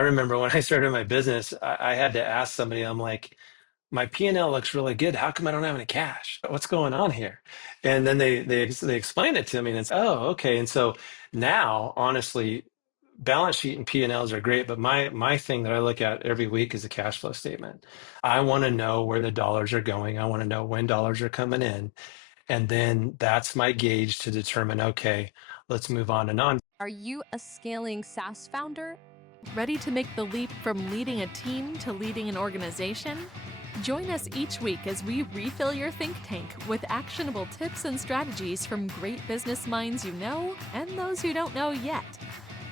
I remember when I started my business, I had to ask somebody, I'm like, my P&L looks really good. How come I don't have any cash? What's going on here? And then they explain it to me, and it's, oh, okay. And so now, honestly, balance sheet and P&Ls are great, but my thing that I look at every week is a cash flow statement. I want to know where the dollars are going. I want to know when dollars are coming in. And then that's my gauge to determine, okay, let's move on and on. Are you a scaling SaaS founder? Ready to make the leap from leading a team to leading an organization? Join us each week as we refill your think tank with actionable tips and strategies from great business minds you know and those who don't know yet.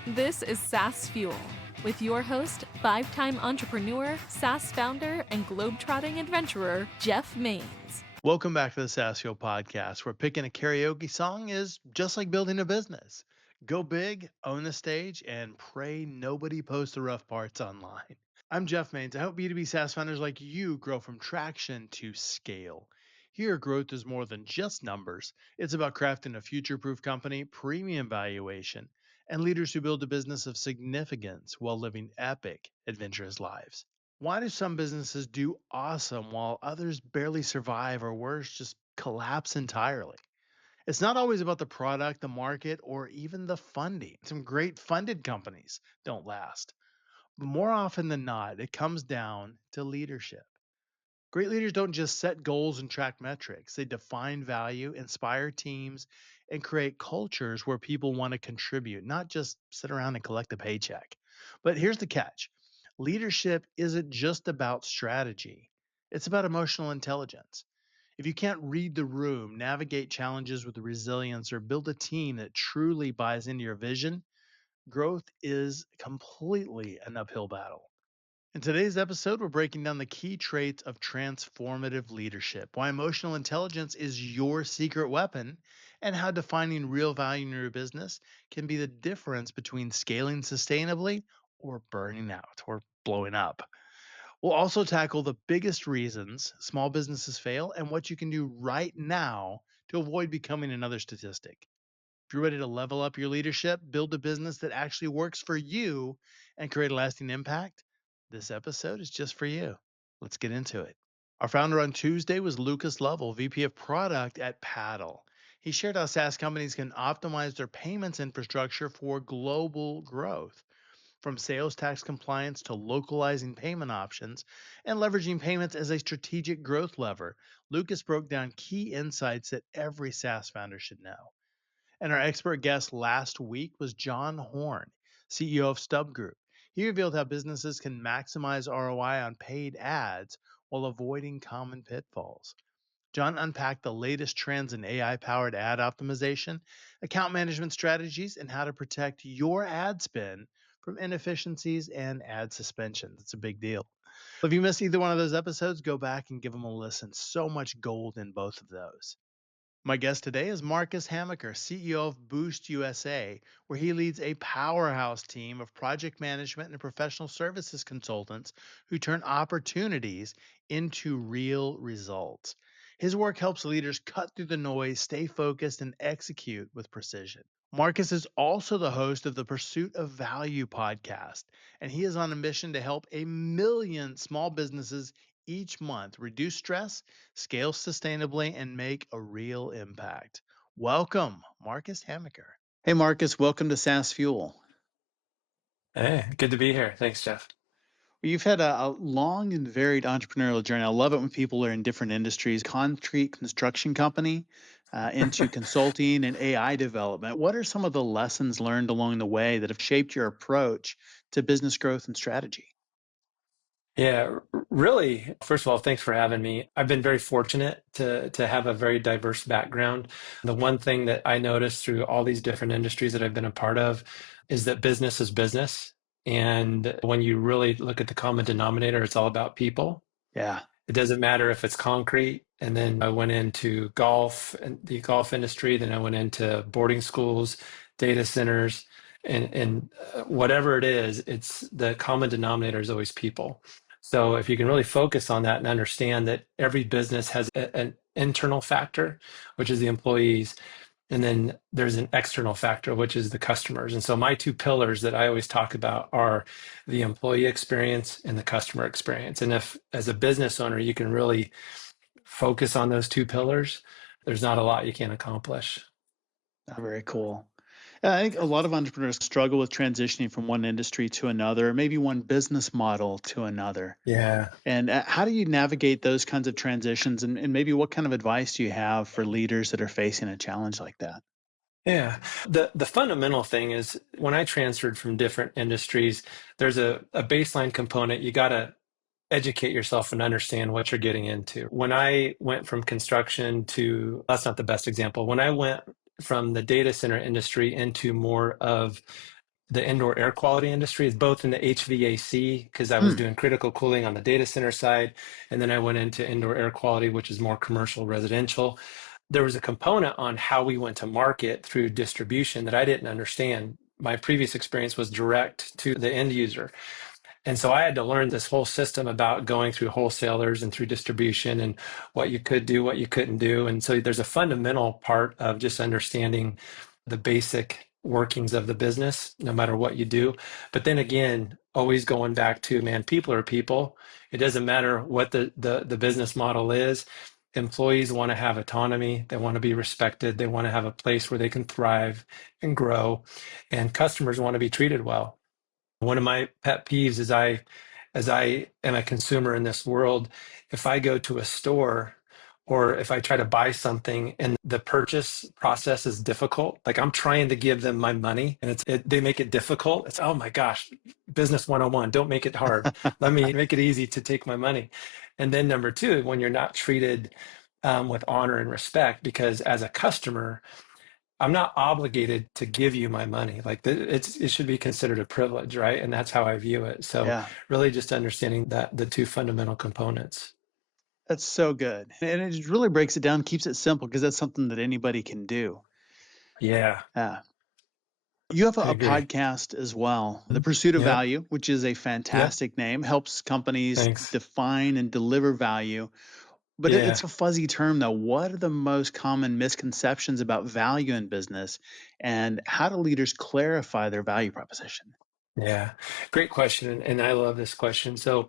This is SaaS Fuel with your host, 5-time entrepreneur, SaaS founder, and globetrotting adventurer, Jeff Maines. Welcome back to the SaaS Fuel podcast, where picking a karaoke song is just like building a business. Go big, own the stage, and pray nobody posts the rough parts online. I'm Jeff Maines. I help B2B SaaS founders like you grow from traction to scale. Here, growth is more than just numbers. It's about crafting a future-proof company, premium valuation, and leaders who build a business of significance while living epic, adventurous lives. Why do some businesses do awesome while others barely survive or worse, just collapse entirely? It's not always about the product, the market, or even the funding. Some great funded companies don't last. But more often than not, it comes down to leadership. Great leaders don't just set goals and track metrics, they define value, inspire teams, and create cultures where people want to contribute, not just sit around and collect a paycheck. But here's the catch: leadership isn't just about strategy, it's about emotional intelligence. If you can't read the room, navigate challenges with resilience, or build a team that truly buys into your vision, growth is completely an uphill battle. In today's episode, we're breaking down the key traits of transformative leadership, why emotional intelligence is your secret weapon, and how defining real value in your business can be the difference between scaling sustainably or burning out or blowing up. We'll also tackle the biggest reasons small businesses fail and what you can do right now to avoid becoming another statistic. If you're ready to level up your leadership, build a business that actually works for you, and create a lasting impact, this episode is just for you. Let's get into it. Our founder on Tuesday was Lucas Lovell, VP of Product at Paddle. He shared how SaaS companies can optimize their payments infrastructure for global growth, from sales tax compliance to localizing payment options and leveraging payments as a strategic growth lever. Lucas broke down key insights that every SaaS founder should know. And our expert guest last week was John Horn, CEO of Stub Group. He revealed how businesses can maximize ROI on paid ads while avoiding common pitfalls. John unpacked the latest trends in AI powered ad optimization, account management strategies, and how to protect your ad spend from inefficiencies and ad suspensions. It's a big deal. If you missed either one of those episodes, go back and give them a listen. So much gold in both of those. My guest today is Marcus Hamaker, CEO of Boost USA, where he leads a powerhouse team of project management and professional services consultants who turn opportunities into real results. His work helps leaders cut through the noise, stay focused, and execute with precision. Marcus is also the host of the Pursuit of Value podcast, and he is on a mission to help 1 million small businesses each month reduce stress, scale sustainably, and make a real impact. Welcome, Marcus Hamaker. Hey, Marcus, welcome to SaaS Fuel. Hey, good to be here. Thanks, Jeff. Well, you've had a long and varied entrepreneurial journey. I love it when people are in different industries, concrete construction company, into consulting and AI development. What are some of the lessons learned along the way that have shaped your approach to business growth and strategy? Yeah, really, first of all, thanks for having me. I've been very fortunate to have a very diverse background. The one thing that I noticed through all these different industries that I've been a part of is that business is business. And when you really look at the common denominator, it's all about people. Yeah. It doesn't matter if it's concrete. And then I went into golf and the golf industry. Then I went into boarding schools, data centers, and whatever it is, it's the common denominator is always people. So if you can really focus on that and understand that every business has an internal factor, which is the employees, And then there's an external factor, which is the customers. And so my two pillars that I always talk about are the employee experience and the customer experience. And if, as a business owner, you can really focus on those two pillars, there's not a lot you can accomplish. Very cool. I think a lot of entrepreneurs struggle with transitioning from one industry to another, maybe one business model to another. Yeah. And how do you navigate those kinds of transitions? And maybe what kind of advice do you have for leaders that are facing a challenge like that? Yeah. The fundamental thing is when I transferred from different industries, there's a baseline component. You got to educate yourself and understand what you're getting into. When I went from construction to, that's not the best example. When I went from the data center industry into more of the indoor air quality industry, is both in the HVAC, because I was Hmm. doing critical cooling on the data center side. And then I went into indoor air quality, which is more commercial residential. There was a component on how we went to market through distribution that I didn't understand. My previous experience was direct to the end user. And so I had to learn this whole system about going through wholesalers and through distribution and what you could do, what you couldn't do. And so there's a fundamental part of just understanding the basic workings of the business, no matter what you do. But then again, always going back to, man, people are people. It doesn't matter what the business model is. Employees want to have autonomy. They want to be respected. They want to have a place where they can thrive and grow. And customers want to be treated well. One of my pet peeves is as I am a consumer in this world, if I go to a store or if I try to buy something and the purchase process is difficult, like I'm trying to give them my money and they make it difficult. It's, oh my gosh, business 101, don't make it hard. Let me make it easy to take my money. And then number two, when you're not treated with honor and respect, because as a customer, I'm not obligated to give you my money. Like it should be considered a privilege, right? And that's how I view it. So Yeah, really just understanding that the two fundamental components. that's so good. And it just really breaks it down, keeps it simple because that's something that anybody can do. Yeah, Yeah. You have I a agree. podcast as well, The Pursuit of Yep. Value, which is a Yep. fantastic name, helps companies Thanks. define and deliver value. But it's Yeah. a fuzzy term, though. What are the most common misconceptions about value in business, and how do leaders clarify their value proposition? Yeah. Great question. And I love this question. So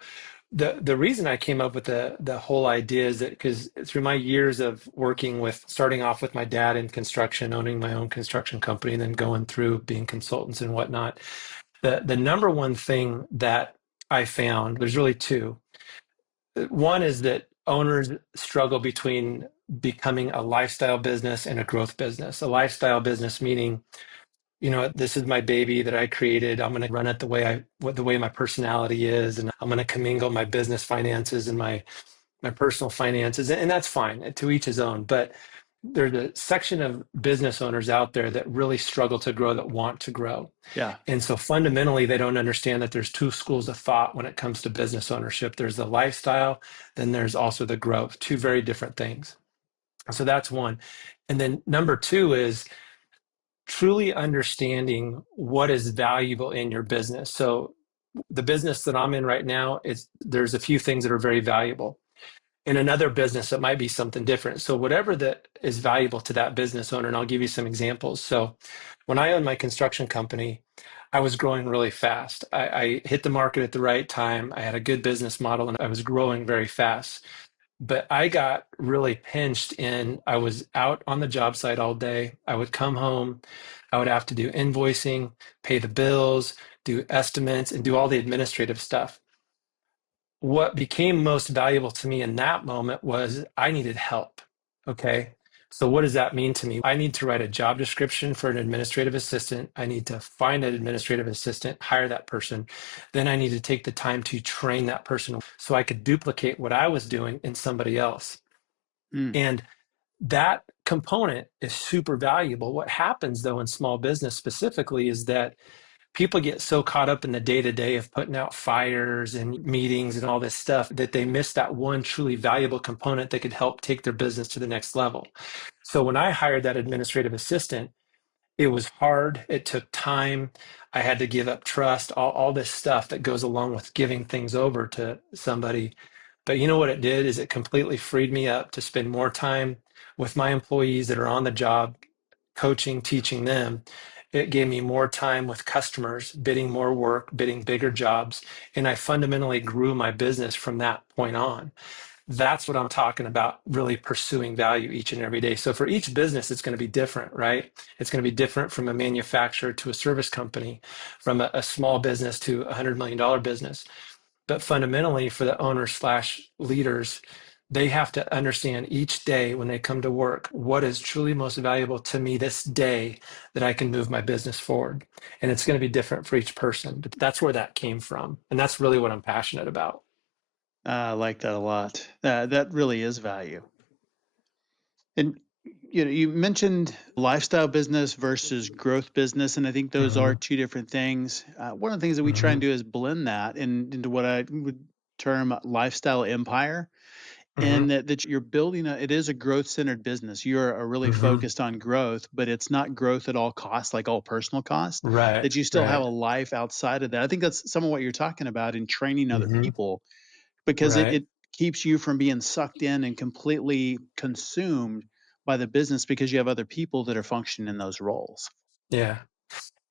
the reason I came up with the whole idea is that because through my years of working with starting off with my dad in construction, owning my own construction company, and then going through being consultants and whatnot, the number one thing that I found, there's really two. One is that owners struggle between becoming a lifestyle business and a growth business. A lifestyle business meaning, this is my baby that I created. I'm going to run it the way my personality is, and I'm going to commingle my business finances and my personal finances, and that's fine. To each his own. But there's a section of business owners out there that really struggle to grow, that want to grow. Yeah. And so fundamentally, they don't understand that there's two schools of thought when it comes to business ownership. There's the lifestyle, then there's also the growth, two very different things. So that's one. And then number two is truly understanding what is valuable in your business. So the business that I'm in right now is there's a few things that are very valuable. In another business, it might be something different. So whatever that is valuable to that business owner, and I'll give you some examples. So when I owned my construction company, I was growing really fast. I hit the market at the right time. I had a good business model and I was growing very fast. But I got really pinched in, I was out on the job site all day. I would come home, I would have to do invoicing, pay the bills, do estimates, and do all the administrative stuff. What became most valuable to me in that moment was I needed help. Okay. So, what does that mean to me? I need to write a job description for an administrative assistant. I need to find an administrative assistant, hire that person. Then I need to take the time to train that person so I could duplicate what I was doing in somebody else. Mm. And that component is super valuable. What happens, though, in small business specifically is that people get so caught up in the day to day of putting out fires and meetings and all this stuff that they miss that one truly valuable component that could help take their business to the next level. So when I hired that administrative assistant, it was hard. It took time. I had to give up trust, all this stuff that goes along with giving things over to somebody. But you know what it did is it completely freed me up to spend more time with my employees that are on the job, coaching, teaching them, it gave me more time with customers, bidding more work, bidding bigger jobs, and I fundamentally grew my business from that point on. That's what I'm talking about, really pursuing value each and every day. So for each business, it's going to be different, right? It's going to be different from a manufacturer to a service company, from a small business to $100 million business. But fundamentally, for the owners slash leaders, they have to understand each day when they come to work what is truly most valuable to me this day that I can move my business forward. And it's going to be different for each person. But that's where that came from. And that's really what I'm passionate about. I like that a lot. That really is value. And you mentioned lifestyle business versus growth business, and I think those are Hmm. two different things. One of the things that we try Hmm. and do is blend that into what I would term lifestyle empire, Hmm. and that you're building it is a growth centered business. You're really Hmm. focused on growth, but it's not growth at all costs, like all personal cost. Right, That you still have a right. life outside of that. I think that's some of what you're talking about in training other Hmm. people because Right. it keeps you from being sucked in and completely consumed by the business because you have other people that are functioning in those roles. Yeah.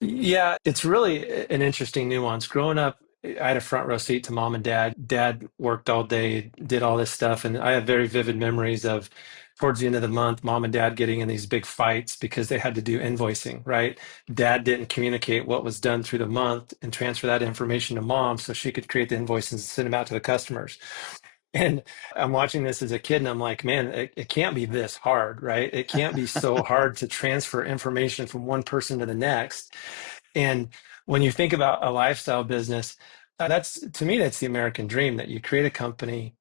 Yeah, it's really an interesting nuance. Growing up, I had a front row seat to mom and dad. Dad worked all day, did all this stuff, and I have very vivid memories of towards the end of the month, mom and dad getting in these big fights because they had to do invoicing, right? Dad didn't communicate what was done through the month and transfer that information to mom so she could create the invoices and send them out to the customers. And I'm watching this as a kid and I'm like, man, it can't be this hard, right? It can't be so hard to transfer information from one person to the next. And when you think about a lifestyle business, that's to me, that's the American dream, that you create a company,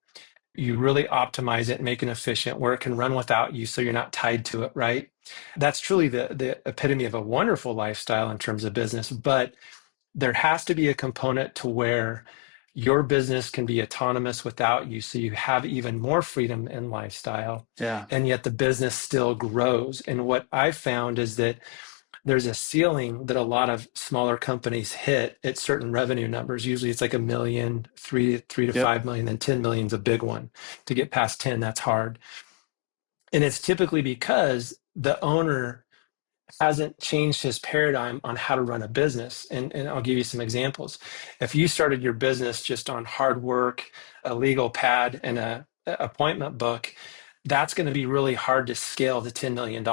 you really optimize it, make it efficient where it can run without you so you're not tied to it, right? That's truly the epitome of a wonderful lifestyle in terms of business. But there has to be a component to where your business can be autonomous without you, so you have even more freedom in lifestyle, Yeah. and yet the business still grows. And what I found is that there's a ceiling that a lot of smaller companies hit at certain revenue numbers. Usually it's like a million, three to Yep. 5 million, and 10 million is a big one. To get past 10, that's hard. And it's typically because the owner hasn't changed his paradigm on how to run a business. And I'll give you some examples. If you started your business just on hard work, a legal pad, and a appointment book, that's going to be really hard to scale to $10 million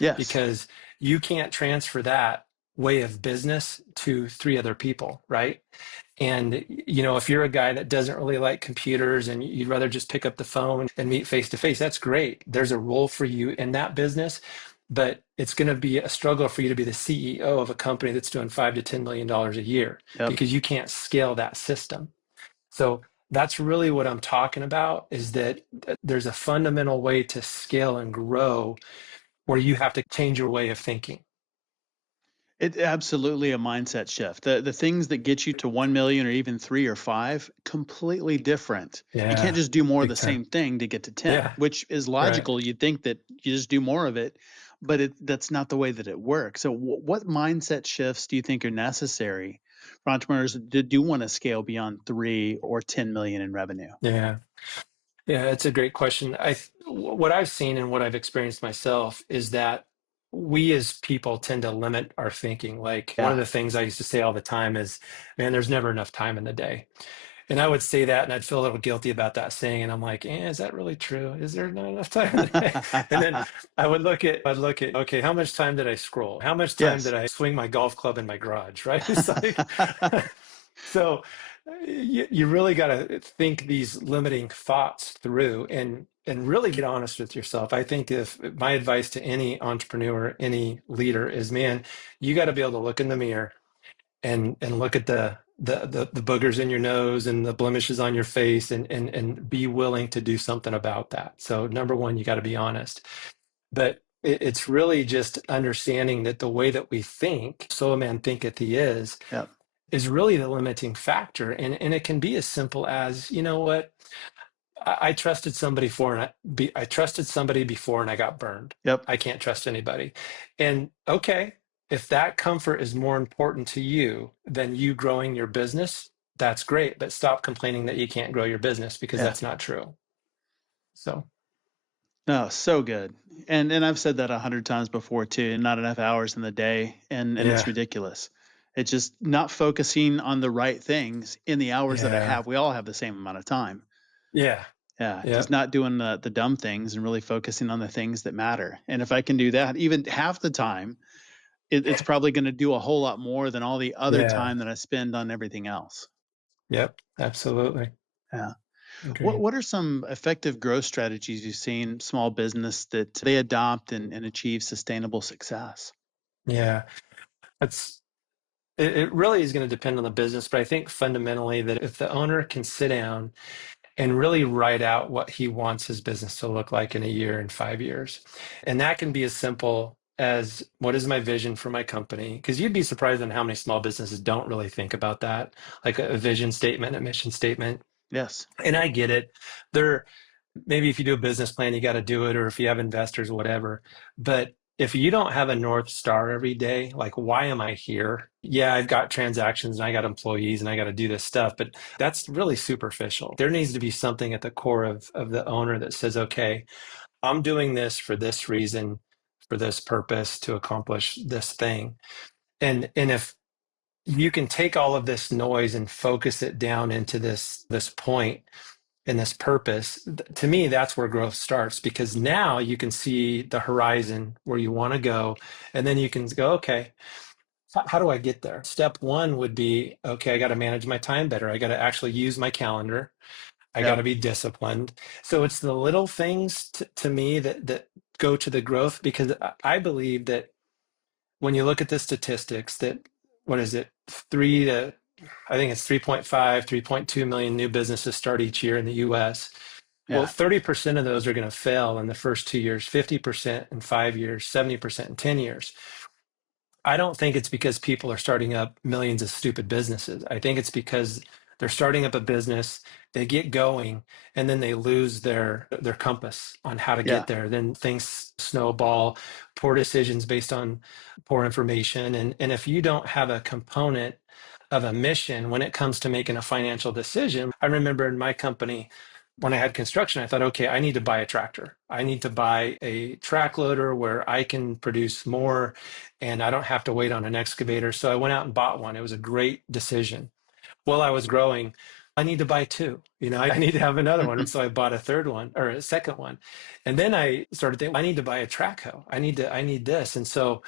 Yes. because you can't transfer that way of business to three other people, right? And if you're a guy that doesn't really like computers and you'd rather just pick up the phone and meet face to face, that's great. There's a role for you in that business, but it's going to be a struggle for you to be the CEO of a company that's doing $5 to $10 million a year Yep. because you can't scale that system. So that's really what I'm talking about, is that there's a fundamental way to scale and grow where you have to change your way of thinking. It's absolutely a mindset shift. The things that get you to 1 million or even 3 or 5, completely different. You can't Yeah, just do more of big the time. same thing to get to 10, Yeah, which is right. logical. You'd think that you just do more of it, but that's not the way that it works. So what mindset shifts do you think are necessary for entrepreneurs that do want to scale beyond 3 or 10 million in revenue? Yeah. Yeah, it's a great question. What I've seen and what I've experienced myself is that we as people tend to limit our thinking. Like one of Yeah. the things I used to say all the time is, man, there's never enough time in the day. And I would say that and I'd feel a little guilty about that saying. And I'm like, is that really true? Is there not enough time in the day? And then I'd look at, okay, how much time did I scroll? How much time Yes. did I swing my golf club in my garage? Right? It's like, so you really got to think these limiting thoughts through and really get honest with yourself. I think if my advice to any entrepreneur, any leader is, man, you got to be able to look in the mirror and look at the boogers in your nose and the blemishes on your face and be willing to do something about that. So number one, you got to be honest. But it's really just understanding that the way that we think, so a man thinketh he Yep. is really the limiting factor. And it can be as simple as, you know what, I trusted somebody for and I trusted somebody before and I got burned. Yep. I can't trust anybody. And okay, if that comfort is more important to you than you growing your business, that's great. But stop complaining that you can't grow your business because Yeah. that's not true. So No, so good. And I've said that 100 times before too, not enough hours in the day, and it's Yeah. ridiculous. It's just not focusing on the right things in the hours that I Yeah. have. We all have the same amount of time. Yeah. Yeah, just Yep. not doing the dumb things and really focusing on the things that matter. And if I can do that even half the time, it's probably going to do a whole lot more than all the other Yeah. time that I spend on everything else. Yep. Absolutely. Yeah. Agreed. What are some effective growth strategies you've seen small business that they adopt and achieve sustainable success? Yeah. That's it really is going to depend on the business, but I think fundamentally that if the owner can sit down and really write out what he wants his business to look like in a year and 5 years. And that can be as simple as what is my vision for my company? Because you'd be surprised on how many small businesses don't really think about that, like a vision statement, a mission statement. Yes. And I get it. There, maybe if you do a business plan, you got to do it, or if you have investors, whatever. But if you don't have a North Star every day, like, why am I here? Yeah, I've got transactions and I got employees and I got to do this stuff, but that's really superficial. There needs to be something at the core of the owner that says, okay, I'm doing this for this reason, for this purpose to accomplish this thing. And if you can take all of this noise and focus it down into this point and this purpose, to me, that's where growth starts, because now you can see the horizon where you want to go. And then you can go, okay, how do I get there? Step one would be, okay, I got to manage my time better. I got to actually use my calendar. I got Yep. to be disciplined. So it's the little things to me that go to the growth, because I believe that when you look at the statistics, that what is it, I think it's 3.5, 3.2 million new businesses start each year in the US. Well, Yeah. 30% of those are going to fail in the first 2 years, 50% in 5 years, 70% in 10 years. I don't think it's because people are starting up millions of stupid businesses. I think it's because they're starting up a business, they get going, and then they lose their compass on how to Yeah. get there. Then things snowball, poor decisions based on poor information. And if you don't have a component of a mission when it comes to making a financial decision, I remember in my company, when I had construction, I thought, okay, I need to buy a tractor. I need to buy a track loader where I can produce more and I don't have to wait on an excavator. So I went out and bought one. It was a great decision. While I was growing, I need to buy two. I need to have another one. And so I bought a third one or a second one. And then I started thinking, I need to buy a track hoe. I need this. And so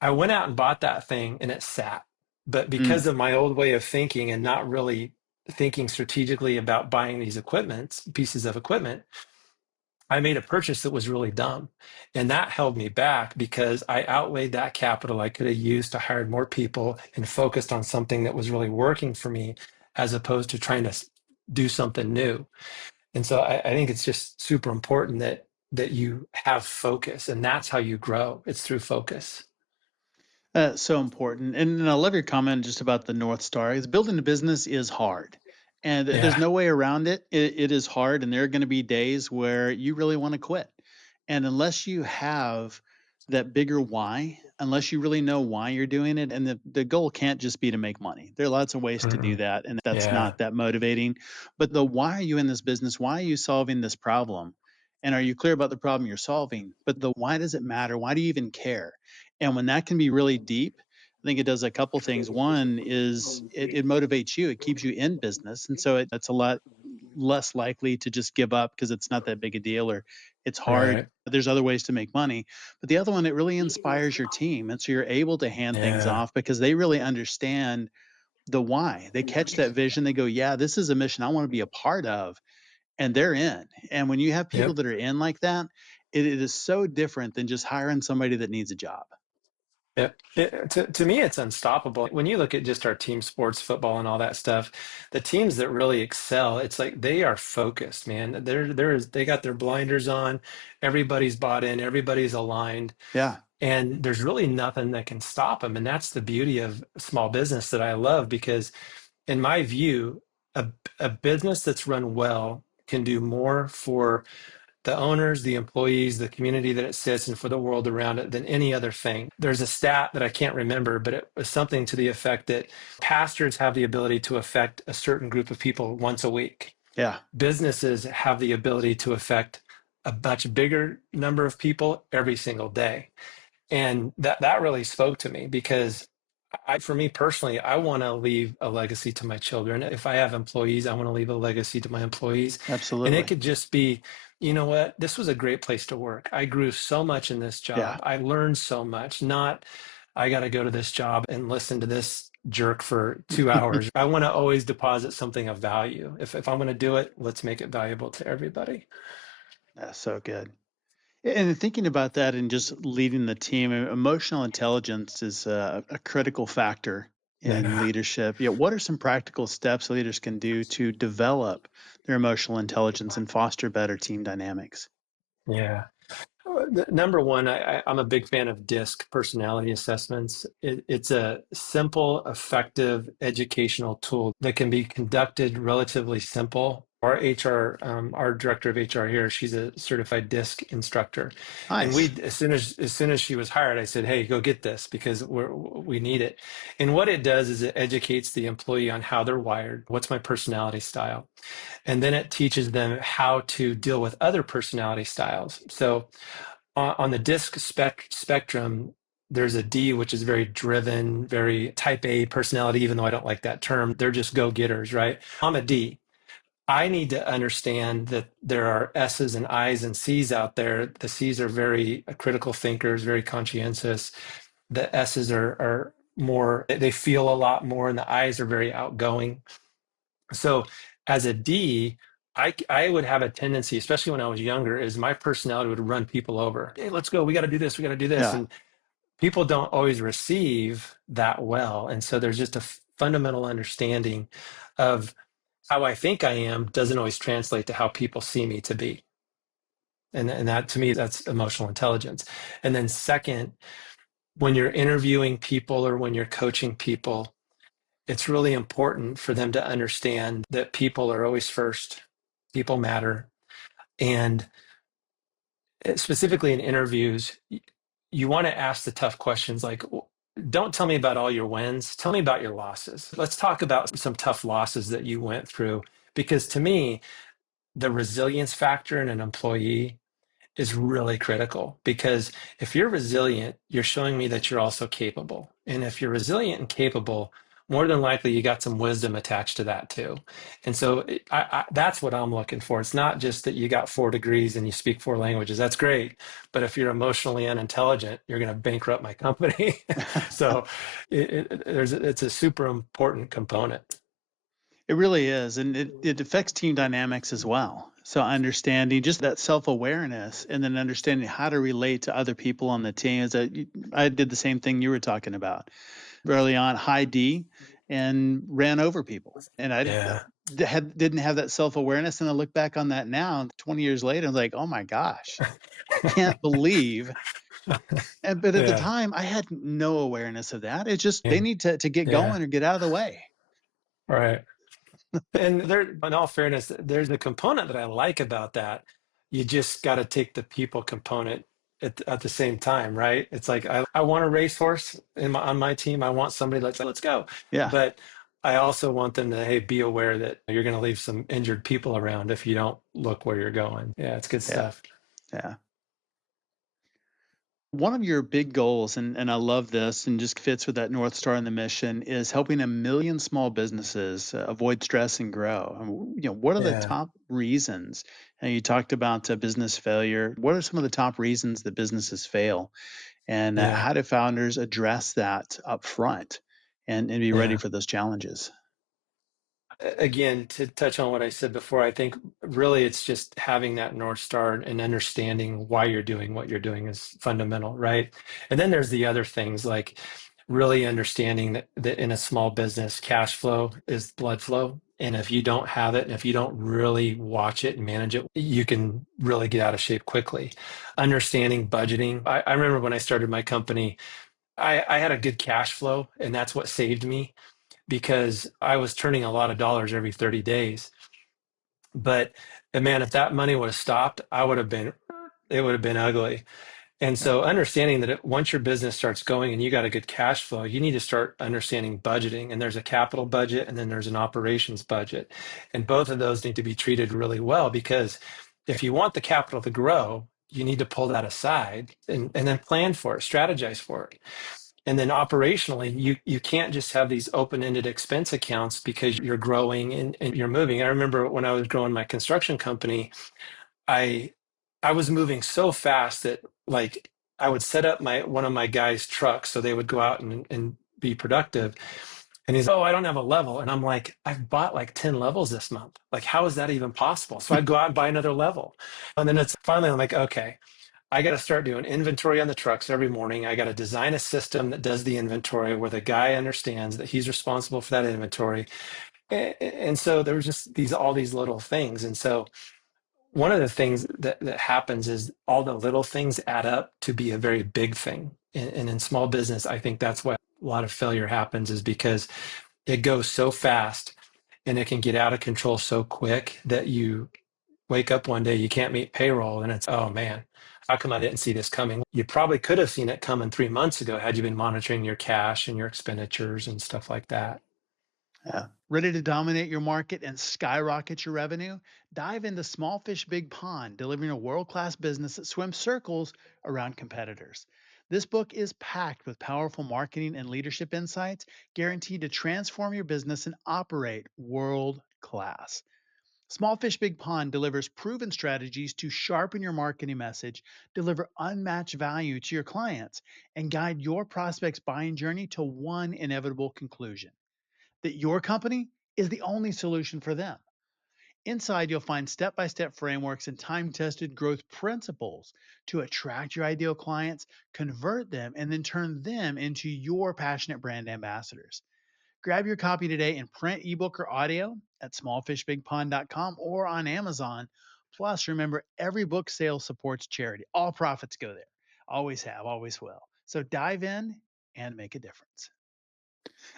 I went out and bought that thing and it sat. But because Mm. of my old way of thinking and not really thinking strategically about buying these pieces of equipment, I made a purchase that was really dumb. And that held me back because I outlaid that capital I could have used to hire more people and focused on something that was really working for me, as opposed to trying to do something new. And so I think it's just super important that you have focus, and that's how you grow. It's through focus. So important. And I love your comment just about the North Star. Is building a business is hard. And there's Yeah. no way around it. It is hard. And there are going to be days where you really want to quit. And unless you have that bigger why, unless you really know why you're doing it, and the goal can't just be to make money. There are lots of ways to do Mm-mm. that. And that's Yeah. not that motivating. But the why are you in this business? Why are you solving this problem? And are you clear about the problem you're solving? But the why does it matter? Why do you even care? And when that can be really deep, I think it does a couple things. One is it motivates you, it keeps you in business. And so it's a lot less likely to just give up because it's not that big a deal or it's hard. Right. There's other ways to make money. But the other one, it really inspires your team. And so you're able to hand things Yeah. off because they really understand the why. They catch that vision. They go, yeah, this is a mission I want to be a part of. And they're in. And when you have people Yep. that are in like that, it is so different than just hiring somebody that needs a job. Yep. To me, it's unstoppable. When you look at just our team sports, football, and all that stuff, the teams that really excel, it's like they are focused, man. They got their blinders on. Everybody's bought in. Everybody's aligned, Yeah. and there's really nothing that can stop them. And that's the beauty of small business that I love, because in my view, a, a business that's run well can do more for the owners, the employees, the community that it sits, and for the world around it than any other thing. There's a stat that I can't remember, but it was something to the effect that pastors have the ability to affect a certain group of people once a week. Yeah. Businesses have the ability to affect a much bigger number of people every single day. And that really spoke to me because for me personally, I want to leave a legacy to my children. If I have employees, I want to leave a legacy to my employees. And it Absolutely. could just be, you know what, this was a great place to work. I grew so much in this Yeah. job. I learned so much, not I got to go to this job and listen to this jerk for 2 hours. I want to always deposit something of value. If I'm going to do it, let's make it valuable to everybody. That's so good. And thinking about that and just leading the team, emotional intelligence is a critical factor in Yeah. leadership. Yeah, what are some practical steps leaders can do to develop their emotional intelligence and foster better team dynamics? Yeah. Number one, I'm a big fan of DISC personality assessments. It's a simple, effective educational tool that can be conducted relatively simple. Our director of HR here, she's a certified DISC instructor, and Nice. as soon as she was hired, I said, "Hey, go get this because we need it." And what it does is it educates the employee on how they're wired. What's my personality style? And then it teaches them how to deal with other personality styles. So on the DISC spectrum, there's a D, which is very driven, very type A personality, even though I don't like that term. They're just go getters, right? I'm a D. I need to understand that there are S's and I's and C's out there. The C's are very critical thinkers, very conscientious. The S's are more, they feel a lot more, and the I's are very outgoing. So as a D, I would have a tendency, especially when I was younger, is my personality would run people over. Hey, let's go. We got to do this. We got to do this. Yeah. And people don't always receive that well. And so there's just a fundamental understanding of how I think I am doesn't always translate to how people see me to be. And that to me, that's emotional intelligence. And then second, when you're interviewing people or when you're coaching people, it's really important for them to understand that people are always first. People matter. And specifically in interviews, you want to ask the tough questions like, don't tell me about all your wins. Tell me about your losses. Let's talk about some tough losses that you went through. Because to me, the resilience factor in an employee is really critical because if you're resilient, you're showing me that you're also capable. And if you're resilient and capable, more than likely you got some wisdom attached to that too. And so that's what I'm looking for. It's not just that you got 4 degrees and you speak 4 languages. That's great. But if you're emotionally unintelligent, you're going to bankrupt my company. So it's a super important component. It really is. And it affects team dynamics as well. So understanding just that self-awareness and then understanding how to relate to other people on the team is I did the same thing you were talking about early on, high D, and ran over people. And I Yeah. didn't have that self-awareness. And I look back on that now, 20 years later, I'm like, oh my gosh, I can't believe. But at the Yeah. time, I had no awareness of that. It's just they Yeah. need to get Yeah. going or get out of the way. Right. And there, in all fairness, there's a component that I like about that. You just got to take the people component at the same time, right? It's like I want a racehorse on my team. I want somebody that's like, let's go. Yeah, But I also want them to, hey, be aware that you're going to leave some injured people around if you don't look where you're going. Yeah, it's good yeah, stuff. yeah. One of your big goals, and I love this and just fits with that North Star and the mission, is helping 1 million small businesses avoid stress and grow. What are the Yeah, top reasons? And you talked about business failure. What are some of the top reasons that businesses fail? And yeah, how do founders address that up front and be ready yeah. for those challenges? Again, to touch on what I said before, I think really it's just having that North Star and understanding why you're doing what you're doing is fundamental, right? And then there's the other things like really understanding that in a small business, cash flow is blood flow. And if you don't have it, and if you don't really watch it and manage it, you can really get out of shape quickly. Understanding budgeting. I remember when I started my company, I had a good cash flow, and that's what saved me because I was turning a lot of dollars every 30 days. But man, if that money would have stopped, it would have been ugly. And Yeah. so understanding that once your business starts going and you got a good cash flow, you need to start understanding budgeting. And there's a capital budget and then there's an operations budget. And both of those need to be treated really well because If you want the capital to grow, you need to pull that aside and then plan for it, strategize for it. And then operationally, you can't just have these open-ended expense accounts because you're growing and you're moving. I remember when I was growing my construction company, I I was moving so fast that like I would set up my one of my guys' trucks so they would go out and be productive. And he's, oh, I don't have a level. And I'm like, I've bought like 10 levels this month. Like, how is that even possible? So I'd go out and buy another level. And then it's finally, I'm like, okay, I got to start doing inventory on the trucks every morning. I got to design a system that does the inventory where the guy understands that he's responsible for that inventory. And so there was just all these little things. And so one of the things that happens is all the little things add up to be a very big thing. And in small business, I think that's why a lot of failure happens, is because it goes so fast and it can get out of control so quick that you wake up one day, you can't meet payroll, and it's, oh man, how come I didn't see this coming? You probably could have seen it coming 3 months ago had you been monitoring your cash and your expenditures and stuff like that. Yeah. Ready to dominate your market and skyrocket your revenue? Dive into Small Fish Big Pond, delivering a world class business that swims circles around competitors. This book is packed with powerful marketing and leadership insights guaranteed to transform your business and operate world class. Small Fish Big Pond delivers proven strategies to sharpen your marketing message, deliver unmatched value to your clients, and guide your prospects' buying journey to one inevitable conclusion: that your company is the only solution for them. Inside, you'll find step by step frameworks and time tested growth principles to attract your ideal clients, convert them, and then turn them into your passionate brand ambassadors. Grab your copy today in print, ebook, or audio at smallfishbigpond.com or on Amazon. Plus, remember, every book sale supports charity. All profits go there. Always have, always will. So dive in and make a difference.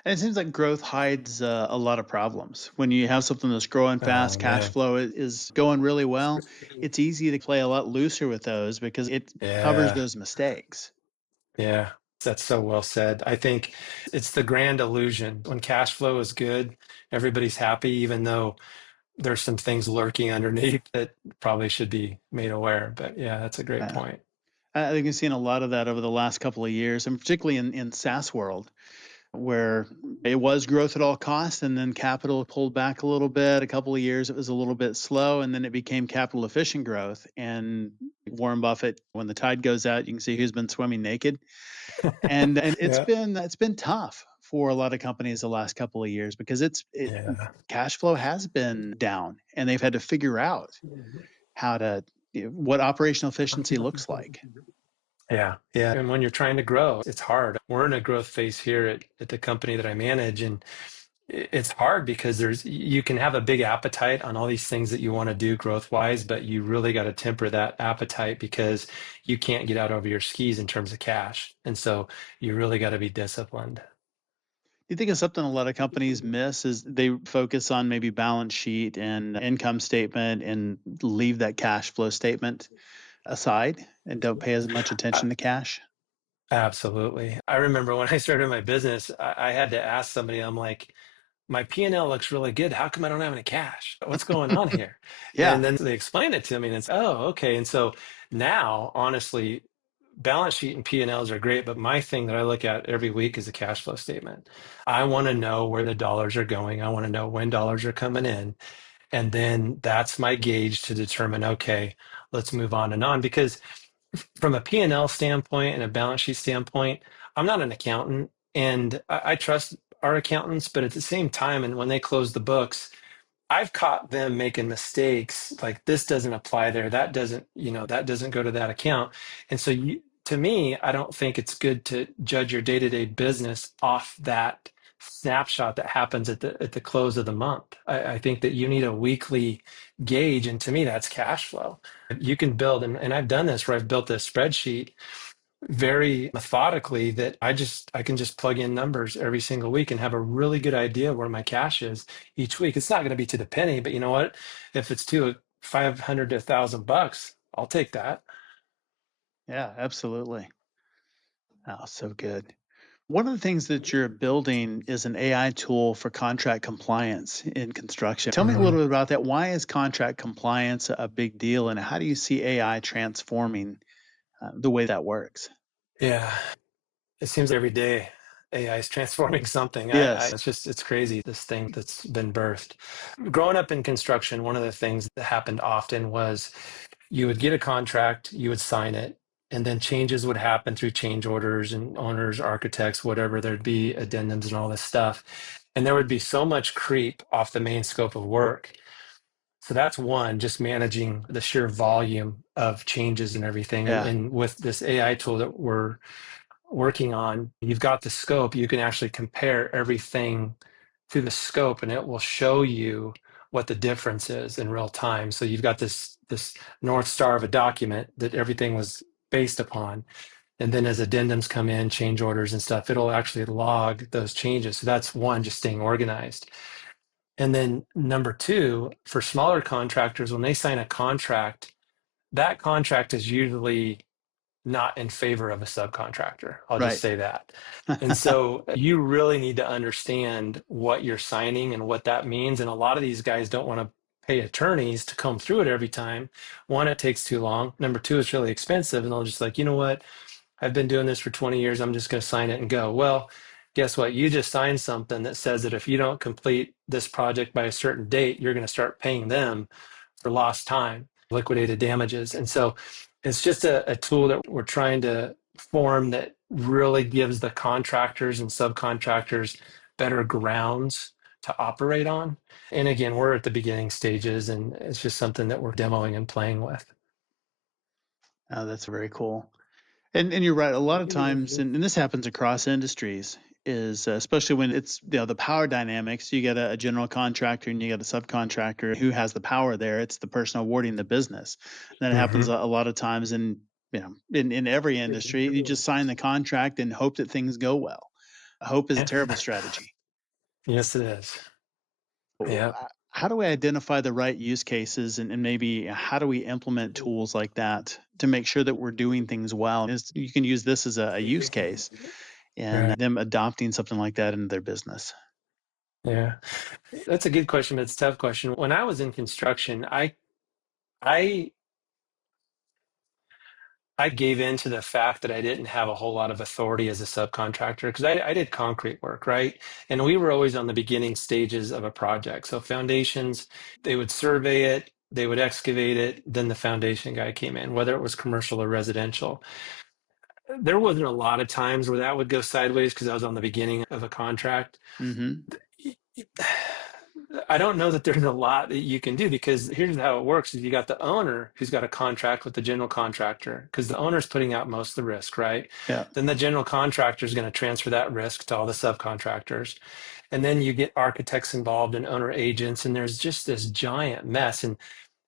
And it seems like growth hides a lot of problems. When you have something that's growing Oh fast, cash man. flow is going really well, it's easy to play a lot looser with those because it covers Yeah. those mistakes. Yeah. That's so well said. I think it's the grand illusion. When cash flow is good, everybody's happy, even though there's some things lurking underneath that probably should be made aware. But yeah, that's a great Uh, point. I think we've seen a lot of that over the last couple of years, and particularly in SaaS world, where it was growth at all costs, and then capital pulled back a little bit. A couple of years, it was a little bit slow, and then it became capital efficient growth. And Warren Buffett, when the tide goes out, you can see who's been swimming naked. And Yeah. it's been tough for a lot of companies the last couple of years because Yeah. cash flow has been down, and they've had to figure out how to what operational efficiency looks like. Yeah. Yeah. And when you're trying to grow, it's hard. We're in a growth phase here at the company that I manage. And it's hard because you can have a big appetite on all these things that you want to do growth wise, but you really got to temper that appetite because you can't get out over your skis in terms of cash. And so you really got to be disciplined. You think it's something a lot of companies miss is they focus on maybe balance sheet and income statement and leave that cash flow statement aside and don't pay as much attention to cash? Absolutely. I remember when I started my business, I had to ask somebody, I'm like, my P&L looks really good. How come I don't have any cash? What's going on here? Yeah. And then they explained it to me, and it's, oh, okay. And so now, honestly, balance sheet and P&Ls are great, but my thing that I look at every week is a cash flow statement. I want to know where the dollars are going. I want to know when dollars are coming in. And then that's my gauge to determine, okay, let's move on and on. Because from a P&L standpoint and a balance sheet standpoint, I'm not an accountant, and I trust our accountants, but at the same time, and when they close the books, I've caught them making mistakes like this doesn't apply there, that doesn't, that doesn't go to that account. And so to me, I don't think it's good to judge your day-to-day business off that snapshot that happens at the close of the month. I think that you need a weekly gauge, and to me, that's cash flow. You can build, and I've done this where I've built a spreadsheet very methodically that I can just plug in numbers every single week and have a really good idea where my cash is each week. It's not going to be to the penny, but you know what? If it's to 500 to $1,000, I'll take that. Yeah, absolutely. Oh, so good. One of the things that you're building is an AI tool for contract compliance in construction. Tell me a little Mhm. bit about that. Why is contract compliance a big deal, and how do you see AI transforming the way that works? Yeah. It seems every day AI is transforming something. Yes. It's crazy, this thing that's been birthed. Growing up in construction, one of the things that happened often was you would get a contract, you would sign it, and then changes would happen through change orders and owners, architects, whatever. There'd be addendums and all this stuff. And there would be so much creep off the main scope of work. So that's one, just managing the sheer volume of changes and everything. Yeah. And with this AI tool that we're working on, you've got the scope, you can actually compare everything to the scope and it will show you what the difference is in real time. So you've got this North Star of a document that everything was based upon. And then as addendums come in, change orders and stuff, it'll actually log those changes. So that's one, just staying organized. And then number two, for smaller contractors, when they sign a contract, that contract is usually not in favor of a subcontractor. I'll just Right. say that. And so you really need to understand what you're signing and what that means. And a lot of these guys don't want to pay attorneys to comb through it every time. One, it takes too long. Number two, it's really expensive. And they'll just like, you know what? I've been doing this for 20 years. I'm just going to sign it and go. Well, guess what? You just signed something that says that if you don't complete this project by a certain date, you're going to start paying them for lost time, liquidated damages. And so it's just a tool that we're trying to form that really gives the contractors and subcontractors better grounds to operate on. And again, we're at the beginning stages and it's just something that we're demoing and playing with. Oh, that's very cool. And you're right. A lot of times, and this happens across industries, is especially when it's the power dynamics. You get a general contractor and you get a subcontractor. Who has the power there? It's the person awarding the business. And that happens Hmm. a lot of times in every industry. You just sign the contract and hope that things go well. Hope is a Yeah. terrible strategy. Yes, it is. Yeah. How do we identify the right use cases, and maybe how do we implement tools like that to make sure that we're doing things well? You can use this as a use case and Right. them adopting something like that into their business. Yeah. That's a good question, but it's a tough question. When I was in construction, I I gave in to the fact that I didn't have a whole lot of authority as a subcontractor because I did concrete work, right? And we were always on the beginning stages of a project. So foundations, they would survey it, they would excavate it, then the foundation guy came in, whether it was commercial or residential. There wasn't a lot of times where that would go sideways because I was on the beginning of a contract. Hmm. I don't know that there's a lot that you can do because here's how it works is you got the owner who's got a contract with the general contractor because the owner's putting out most of the risk, right? Yeah. Then the general contractor is going to transfer that risk to all the subcontractors. And then you get architects involved and owner agents, and there's just this giant mess. And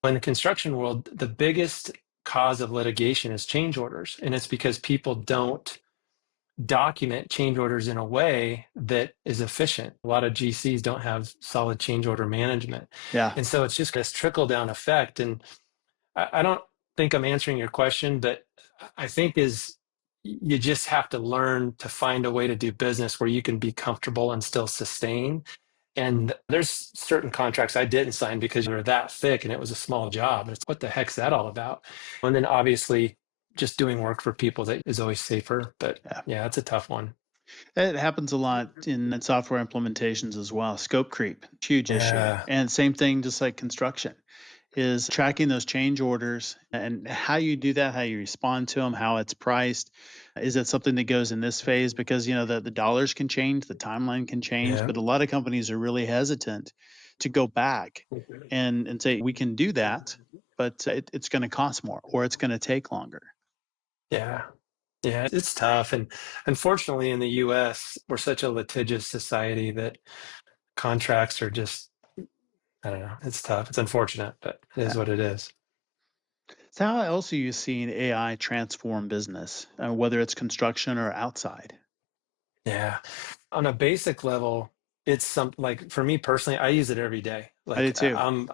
in the construction world, the biggest cause of litigation is change orders. And it's because people don't document change orders in a way that is efficient. A lot of GCs don't have solid change order management. Yeah. And so it's just this trickle down effect. And I don't think I'm answering your question, but I think is you just have to learn to find a way to do business where you can be comfortable and still sustain. And there's certain contracts I didn't sign because they were that thick and it was a small job. It's what the heck's that all about? And then obviously just doing work for people that is always safer. But Yeah. yeah, it's a tough one. It happens a lot in software implementations as well. Scope creep, huge issue. Yeah. And same thing, just like construction, is tracking those change orders and how you do that, how you respond to them, how it's priced. Is it something that goes in this phase? Because the dollars can change, the timeline can change, Yeah. but a lot of companies are really hesitant to go back and say we can do that, but it's going to cost more or it's going to take longer. Yeah. Yeah. It's tough. And unfortunately, in the US, we're such a litigious society that contracts are just, I don't know, it's tough. It's unfortunate, but it is Yeah. what it is. So how else are you seeing AI transform business, whether it's construction or outside? Yeah. On a basic level, it's some like for me personally, I use it every day. I do Like too.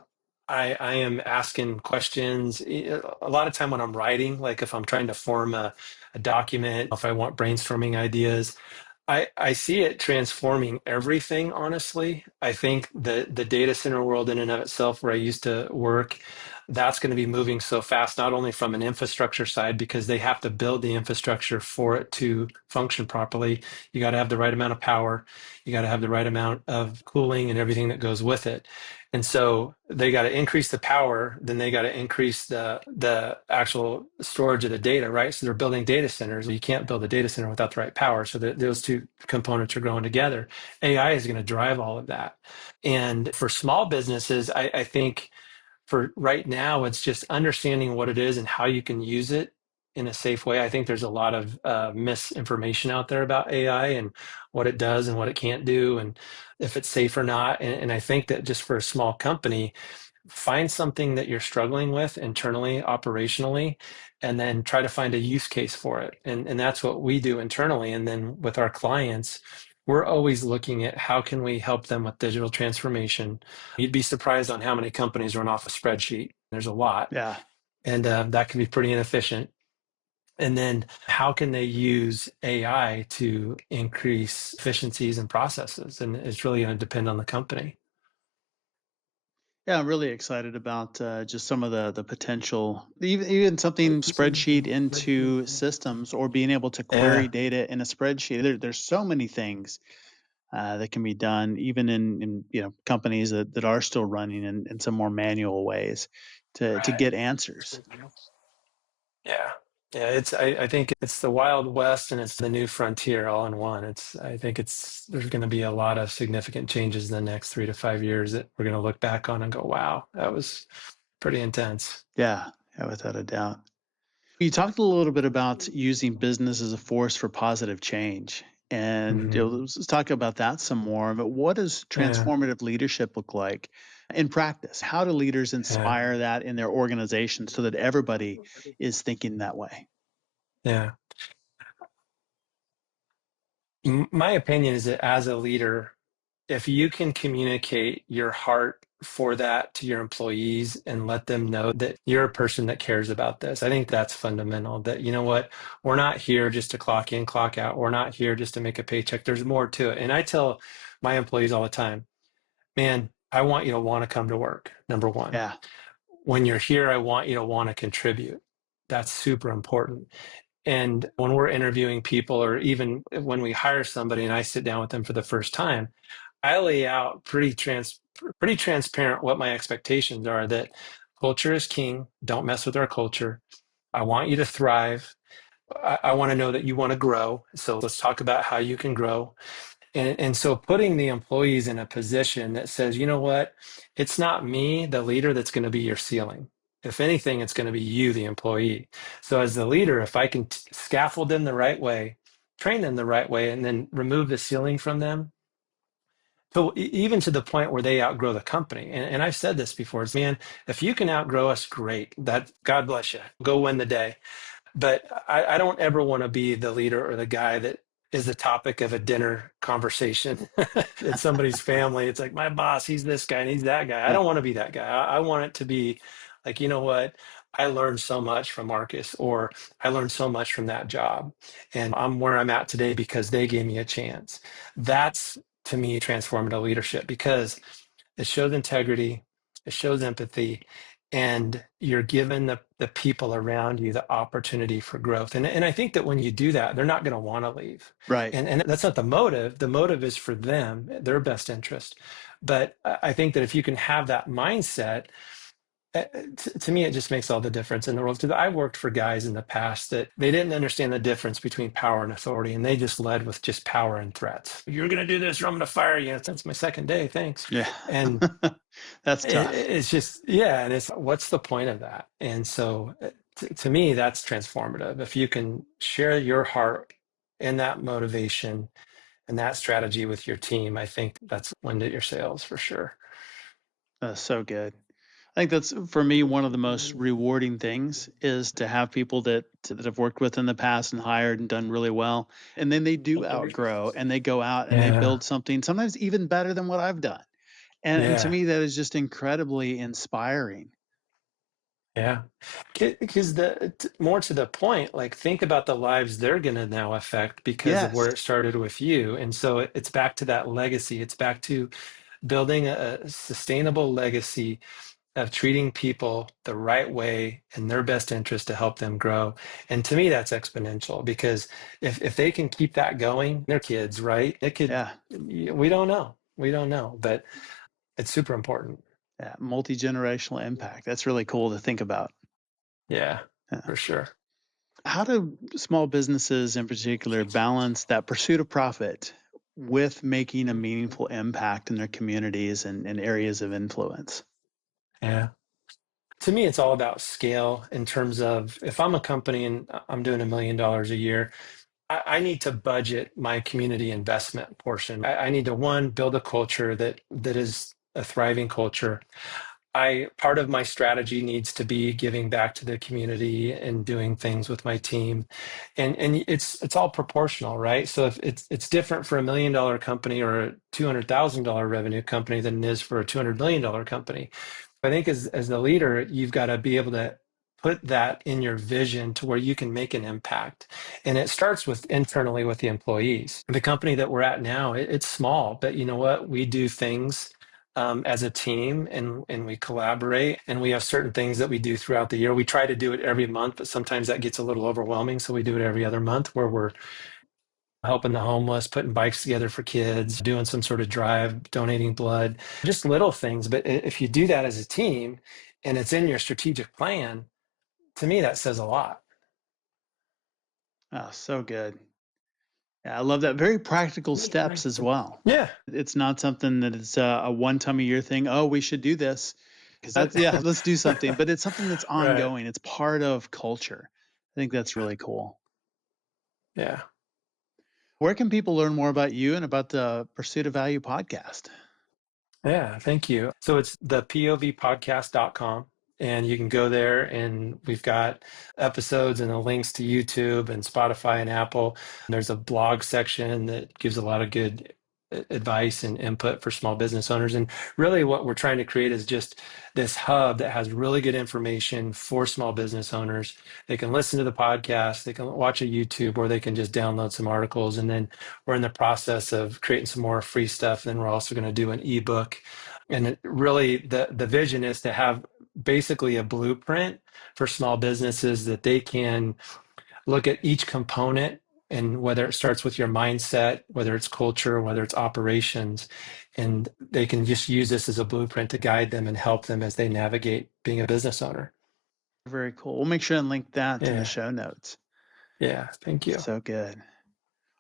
I am asking questions a lot of time when I'm writing, like if I'm trying to form a document, if I want brainstorming ideas, I see it transforming everything, honestly. I think the data center world in and of itself, where I used to work, that's going to be moving so fast, not only from an infrastructure side, because they have to build the infrastructure for it to function properly. You got to have the right amount of power, you got to have the right amount of cooling and everything that goes with it. And so they got to increase the power, then they got to increase the actual storage of the data, right? So they're building data centers. You can't build a data center without the right power. So those two components are growing together. AI is going to drive all of that. And for small businesses, I think for right now, it's just understanding what it is and how you can use it in a safe way. I think there's a lot of misinformation out there about AI and what it does and what it can't do and if it's safe or not. And I think that just for a small company, find something that you're struggling with internally, operationally, and then try to find a use case for it. And that's what we do internally. And then with our clients, we're always looking at how can we help them with digital transformation. You'd be surprised on how many companies run off a spreadsheet. There's a lot, Yeah. and that can be pretty inefficient. And then how can they use AI to increase efficiencies and processes? And it's really going to depend on the company. Yeah, I'm really excited about just some of the potential, even something spreadsheet into systems or being able to query Yeah, data in a spreadsheet. There's so many things that can be done, even in companies that are still running in some more manual ways to right. get answers. Yeah. Yeah, I think it's the Wild West and it's the new frontier all in one. I think there's going to be a lot of significant changes in the next 3 to 5 years that we're going to look back on and go, wow, that was pretty intense. Yeah, yeah, without a doubt. You talked a little bit about using business as a force for positive change. And Hmm. let's talk about that some more. But what does Yeah. transformative leadership look like in practice? How do leaders Yeah. inspire that in their organization so that everybody is thinking that way? Yeah. My opinion is that as a leader, if you can communicate your heart for that to your employees and let them know that you're a person that cares about this, I think that's fundamental. That, you know what, we're not here just to clock in, clock out. We're not here just to make a paycheck. There's more to it. And I tell my employees all the time, man, I want you to want to come to work, number one. Yeah, When you're here, I want you to want to contribute. That's super important. And when we're interviewing people, or even when we hire somebody and I sit down with them for the first time, I lay out pretty transparent what my expectations are, that culture is king. Don't mess with our culture. I want you to thrive. I want to know that you want to grow. So let's talk about how you can grow. And so putting the employees in a position that says, you know what, it's not me, the leader, that's going to be your ceiling. If anything, it's going to be you, the employee. So as the leader, if I can scaffold them the right way, train them the right way, and then remove the ceiling from them, so even to the point where they outgrow the company. And I've said this before, is, man, if you can outgrow us, great. That, God bless you. Go win the day. But I don't ever want to be the leader or the guy that is the topic of a dinner conversation at somebody's family. It's like, my boss, he's this guy and he's that guy. I yeah, don't want to be that guy. I want it to be like, you know what? I learned so much from Marcus, or I learned so much from that job. And I'm where I'm at today because they gave me a chance. That's, to me, transformative leadership, because it shows integrity, it shows empathy, and you're giving the people around you the opportunity for growth. And I think that when you do that, they're not going to want to leave. right. And that's not the motive. The motive is for them, their best interest. But I think that if you can have that mindset, to me, it just makes all the difference in the world. Because I worked for guys in the past that they didn't understand the difference between power and authority, and they just led with just power and threats. You're going to do this, or I'm going to fire you. That's my second day. Thanks. Yeah, And that's tough. it's just, yeah, and it's, what's the point of that? And so to me, that's transformative. If you can share your heart in that motivation and that strategy with your team, I think that's when to your sales for sure. So good. I think that's for me one of the most rewarding things is to have people that I've worked with in the past and hired and done really well, and then they do outgrow and they go out and they Yeah. build something sometimes even better than what I've done. And to Yeah. me that is just incredibly inspiring. Yeah. Because more to the point, like think about the lives they're going to now affect because of Yes. where it started with you. And so it's back to that legacy. It's back to building a sustainable legacy of treating people the right way in their best interest to help them grow. And to me, that's exponential because if they can keep that going, their kids, right? It could, Yeah. we don't know. We don't know, but it's super important. Yeah. Multi-generational impact. That's really cool to think about. Yeah, Yeah. for sure. How do small businesses in particular balance that pursuit of profit with making a meaningful impact in their communities and areas of influence? Yeah. To me, it's all about scale in terms of if I'm a company and I'm doing $1 million a year, I need to budget my community investment portion. I need to one, build a culture that is a thriving culture. I part of my strategy needs to be giving back to the community and doing things with my team. And it's all proportional, right? So if it's different for $1 million company or a $200,000 revenue company than it is for a $200 million company. I think as the leader, you've got to be able to put that in your vision to where you can make an impact. And it starts with internally with the employees. The company that we're at now, it's small, but you know what? We do things as a team and we collaborate and we have certain things that we do throughout the year. We try to do it every month, but sometimes that gets a little overwhelming. So we do it every other month where we're helping the homeless, putting bikes together for kids, doing some sort of drive, donating blood, just little things. But if you do that as a team and it's in your strategic plan, to me, that says a lot. Oh, so good. Yeah, I love that. Very practical steps as well. Yeah. It's not something that is a one time a year thing. Oh, we should do this because that's, yeah, let's do something. But it's something that's Right. ongoing. It's part of culture. I think that's really cool. Yeah. Where can people learn more about you and about the Pursuit of Value podcast? Yeah, thank you. So it's the povpodcast.com and you can go there and we've got episodes and the links to YouTube and Spotify and Apple. There's a blog section that gives a lot of good advice and input for small business owners. And really what we're trying to create is just this hub that has really good information for small business owners. They can listen to the podcast, they can watch a YouTube, or they can just download some articles. And then we're in the process of creating some more free stuff. Then we're also going to do an ebook. And really the vision is to have basically a blueprint for small businesses that they can look at each component and whether it starts with your mindset, whether it's culture, whether it's operations, and they can just use this as a blueprint to guide them and help them as they navigate being a business owner. Very cool. We'll make sure and link that in the Yeah. show notes. Yeah. Thank you. So good.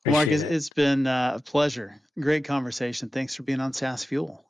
Well, Mark, Appreciate it. it's been a pleasure. Great conversation. Thanks for being on SaaS Fuel.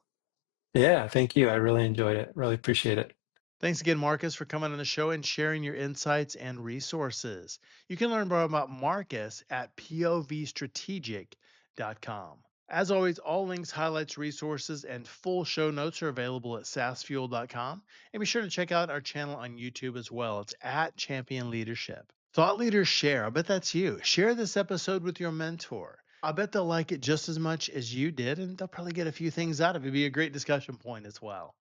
Yeah. Thank you. I really enjoyed it. Really appreciate it. Thanks again, Marcus, for coming on the show and sharing your insights and resources. You can learn more about Marcus at povstrategic.com. As always, all links, highlights, resources, and full show notes are available at saasfuel.com. And be sure to check out our channel on YouTube as well. It's at Champion Leadership. Thought Leaders Share. I bet that's you. Share this episode with your mentor. I bet they'll like it just as much as you did, and they'll probably get a few things out of it. It'd be a great discussion point as well.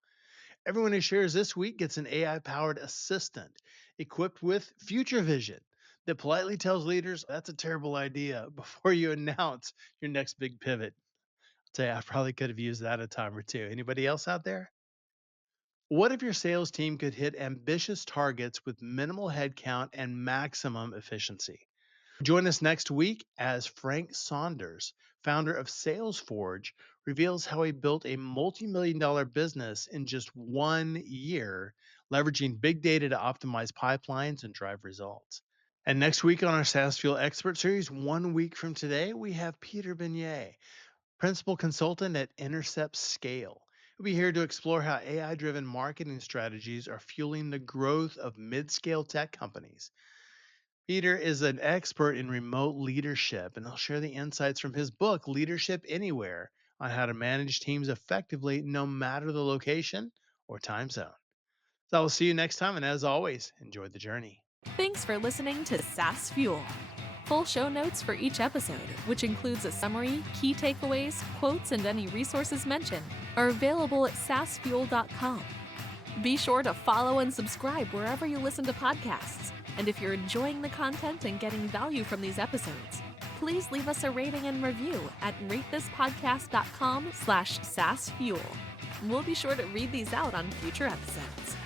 Everyone who shares this week gets an AI-powered assistant equipped with Future Vision that politely tells leaders that's a terrible idea before you announce your next big pivot. I'll tell you, I probably could have used that a time or two. Anybody else out there? What if your sales team could hit ambitious targets with minimal headcount and maximum efficiency? Join us next week as Frank Saunders, founder of SalesForge, reveals how he built a multi-million-dollar business in just 1 year, leveraging big data to optimize pipelines and drive results. And next week on our SaaS Fuel Expert Series, 1 week from today, we have Peter Beignet, principal consultant at Intercept Scale. We'll be here to explore how AI-driven marketing strategies are fueling the growth of mid-scale tech companies. Peter is an expert in remote leadership, and he'll share the insights from his book, Leadership Anywhere, on how to manage teams effectively no matter the location or time zone. So I'll see you next time, and as always, enjoy the journey. Thanks for listening to SaaS Fuel. Full show notes for each episode, which includes a summary, key takeaways, quotes, and any resources mentioned, are available at saasfuel.com. Be sure to follow and subscribe wherever you listen to podcasts. And if you're enjoying the content and getting value from these episodes, please leave us a rating and review at ratethispodcast.com/SaaSfuel. We'll be sure to read these out on future episodes.